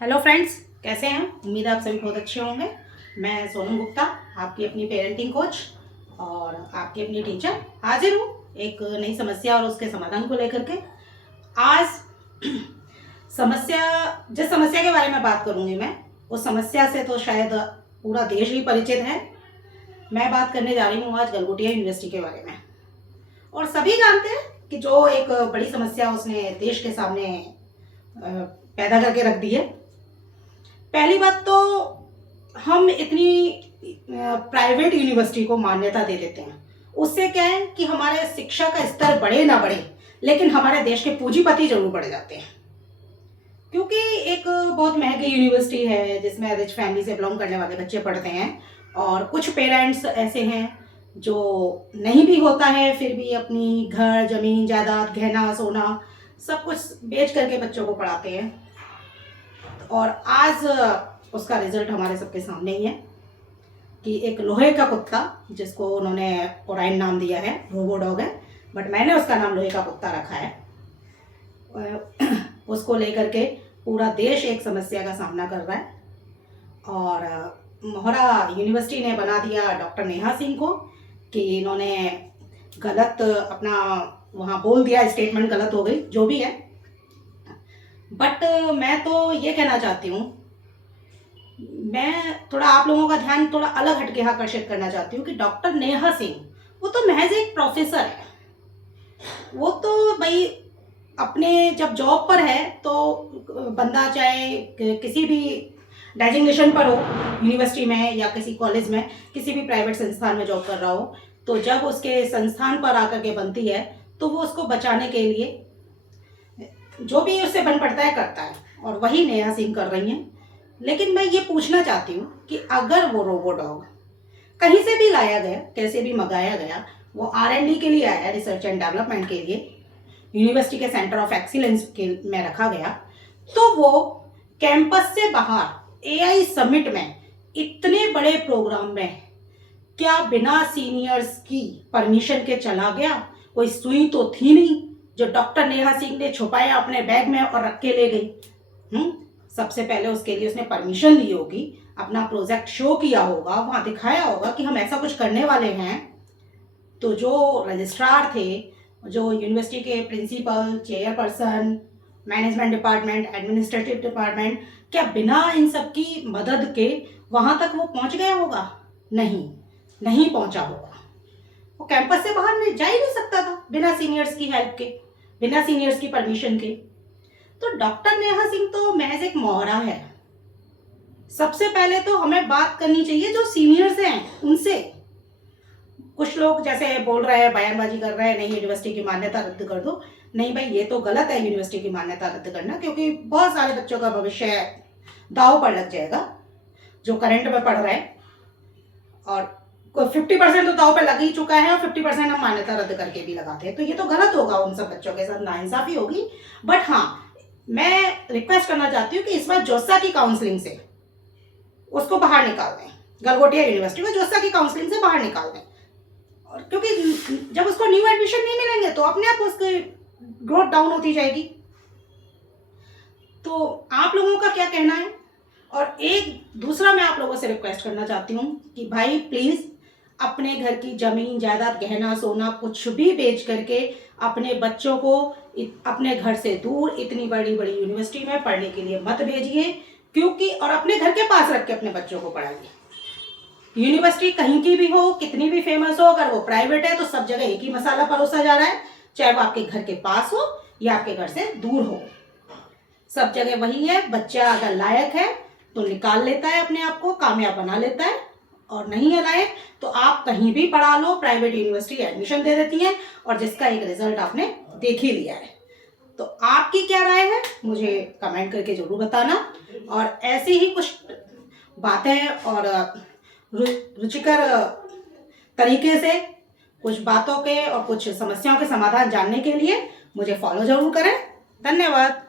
Hello friends, कैसे हैं? उम्मीद है आप सभी बहुत अच्छे होंगे। मैं सोनम गुप्ता, आपकी अपनी पेरेंटिंग कोच और आपकी अपनी टीचर हाजिर हूँ एक नई समस्या और उसके समाधान को लेकर के। आज समस्या जिस समस्या के बारे में बात करूँगी मैं, उस समस्या से तो शायद पूरा देश ही परिचित है। मैं बात करने जा रही हूँ आज गलगोटिया यूनिवर्सिटी के बारे में। और सभी जानते हैं कि जो एक बड़ी समस्या उसने देश के सामने पैदा करके रख दी है। पहली बात तो हम इतनी प्राइवेट यूनिवर्सिटी को मान्यता दे देते हैं। उससे क्या है कि हमारे शिक्षा का स्तर बढ़े ना बढ़े, लेकिन हमारे देश के पूंजीपति जरूर बढ़ जाते हैं। क्योंकि एक बहुत महंगी यूनिवर्सिटी है जिसमें रिच फैमिली से बिलोंग करने वाले बच्चे पढ़ते हैं, और कुछ पेरेंट्स ऐसे हैं जो नहीं भी होता है फिर भी अपनी घर जमीन जायदाद गहना सोना सब कुछ बेच करके बच्चों को पढ़ाते हैं। और आज उसका रिजल्ट हमारे सबके सामने ही है कि एक लोहे का कुत्ता, जिसको उन्होंने ओराइन नाम दिया है, रोबो डॉग है, बट मैंने उसका नाम लोहे का कुत्ता रखा है। उसको लेकर के पूरा देश एक समस्या का सामना कर रहा है। और मोहरा यूनिवर्सिटी ने बना दिया डॉक्टर नेहा सिंह को कि इन्होंने गलत अपना वहाँ बोल दिया, स्टेटमेंट गलत हो गई, जो भी है। बट मैं तो ये कहना चाहती हूँ, मैं थोड़ा आप लोगों का ध्यान थोड़ा अलग हटके आकर्षित करना चाहती हूँ कि डॉक्टर नेहा सिंह वो तो महज एक प्रोफेसर है। वो तो भाई अपने जब जॉब पर है तो बंदा चाहे किसी भी डेजिग्नेशन पर हो, यूनिवर्सिटी में या किसी कॉलेज में, किसी भी प्राइवेट संस्थान में जॉब कर रहा हो, तो जब उसके संस्थान पर आकर के बनती है तो वो उसको बचाने के लिए जो भी उससे बन पड़ता है करता है, और वही नेहा सिंह कर रही हैं। लेकिन मैं ये पूछना चाहती हूँ कि अगर वो रोबो डॉग कहीं से भी लाया गया, कैसे भी मंगाया गया, वो R&D के लिए आया, रिसर्च एंड डेवलपमेंट के लिए, यूनिवर्सिटी के सेंटर ऑफ एक्सीलेंस के में रखा गया, तो वो कैंपस से बाहर AI समिट में इतने बड़े प्रोग्राम में क्या बिना सीनियर्स की परमिशन के चला गया? कोई सुई तो थी नहीं जो डॉक्टर नेहा सिंह ने छुपाया अपने बैग में और रख के ले गई। सबसे पहले उसके लिए उसने परमिशन ली होगी, अपना प्रोजेक्ट शो किया होगा, वहां दिखाया होगा कि हम ऐसा कुछ करने वाले हैं। तो जो रजिस्ट्रार थे, जो यूनिवर्सिटी के principal, chairperson, management department, administrative department, क्या बिना इन सब की मदद के वहां तक वो पहुंच गया होगा? नहीं, नहीं पहुंचा होगा। वो कैंपस से बाहर नहीं जा ही नहीं सकता था बिना सीनियर्स की हेल्प के, बिना सीनियर्स की परमिशन के। तो डॉक्टर नेहा सिंह तो महज एक मोहरा है। सबसे पहले तो हमें बात करनी चाहिए जो सीनियर्स हैं उनसे। कुछ लोग जैसे बोल रहे हैं, बयानबाजी कर रहे हैं, नहीं यूनिवर्सिटी की मान्यता रद्द कर दो। नहीं भाई, ये तो गलत है यूनिवर्सिटी की मान्यता रद्द करना, क्योंकि बहुत सारे बच्चों का भविष्य दाव पर लग जाएगा जो करंट में पढ़ रहे हैं। और 50% तो दाव पे लग ही चुका है और 50% हम मान्यता रद्द करके भी लगाते हैं, तो ये तो गलत होगा, उन सब बच्चों के साथ नाइंसाफी होगी। बट हाँ, मैं रिक्वेस्ट करना चाहती हूँ कि इस बार जोसा की काउंसलिंग से उसको बाहर निकाल दें, गलगोटिया यूनिवर्सिटी को जोसा की काउंसलिंग से बाहर निकाल दें। और क्योंकि जब उसको न्यू एडमिशन नहीं मिलेंगे तो अपने आप उसकी ग्रोथ डाउन होती जाएगी। तो आप लोगों का क्या कहना है? और एक दूसरा मैं आप लोगों से रिक्वेस्ट करना चाहती हूँ कि भाई प्लीज़ अपने घर की जमीन जायदाद गहना सोना कुछ भी बेच करके अपने बच्चों को अपने घर से दूर इतनी बड़ी बड़ी यूनिवर्सिटी में पढ़ने के लिए मत भेजिए। क्योंकि और अपने घर के पास रख के अपने बच्चों को पढ़ाइए। यूनिवर्सिटी कहीं की भी हो, कितनी भी फेमस हो, अगर वो प्राइवेट है तो सब जगह एक ही मसाला परोसा जा रहा है, चाहे वो आपके घर के पास हो या आपके घर से दूर हो, सब जगह वही है। बच्चा अगर लायक है तो निकाल लेता है, अपने आप को कामयाब बना लेता है, और नहीं है लायक तो आप कहीं भी पढ़ा लो, प्राइवेट यूनिवर्सिटी एडमिशन दे देती है, और जिसका एक रिजल्ट आपने देख ही लिया है। तो आपकी क्या राय है मुझे कमेंट करके जरूर बताना। और ऐसी ही कुछ बातें और रुचिकर तरीके से कुछ बातों के और कुछ समस्याओं के समाधान जानने के लिए मुझे फॉलो जरूर करें। धन्यवाद।